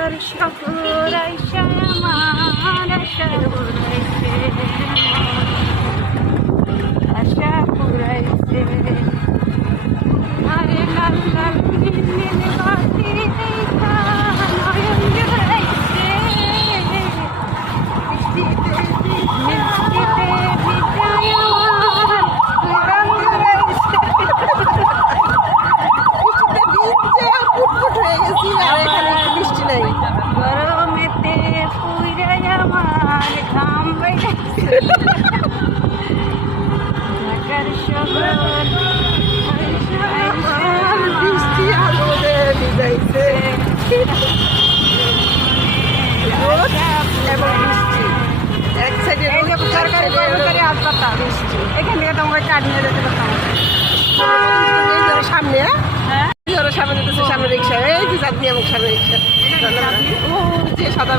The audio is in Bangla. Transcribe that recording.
ঢাকার শহর আইসা আমার আশা পুরাইছে, আশা পুরাইছে। আরে লাল লাল নীল নীল বাতি দেখা নয়ন জুড়াইছে, মিষ্টিতে মিষ্টিতে ভিজায় আমার নয়ন জুড়াইছে। গরমেতে পুইরাই আমার ঘাম বাইছে, ঢাকার শহর বৃষ্টি আলোতে ভিজাইছে রোদ এবং বৃষ্টি এক সাইডে সরকারি কর্মচারী হাসপাতাল এখান থেকে তোমাকে কাঠ নিয়ে যেতে পারতাম। সামনে সামনে যেতেছে, সামনে রিক্সা এই যে চাঁদনি এবং সামনে রিক্সা ও যে সাদা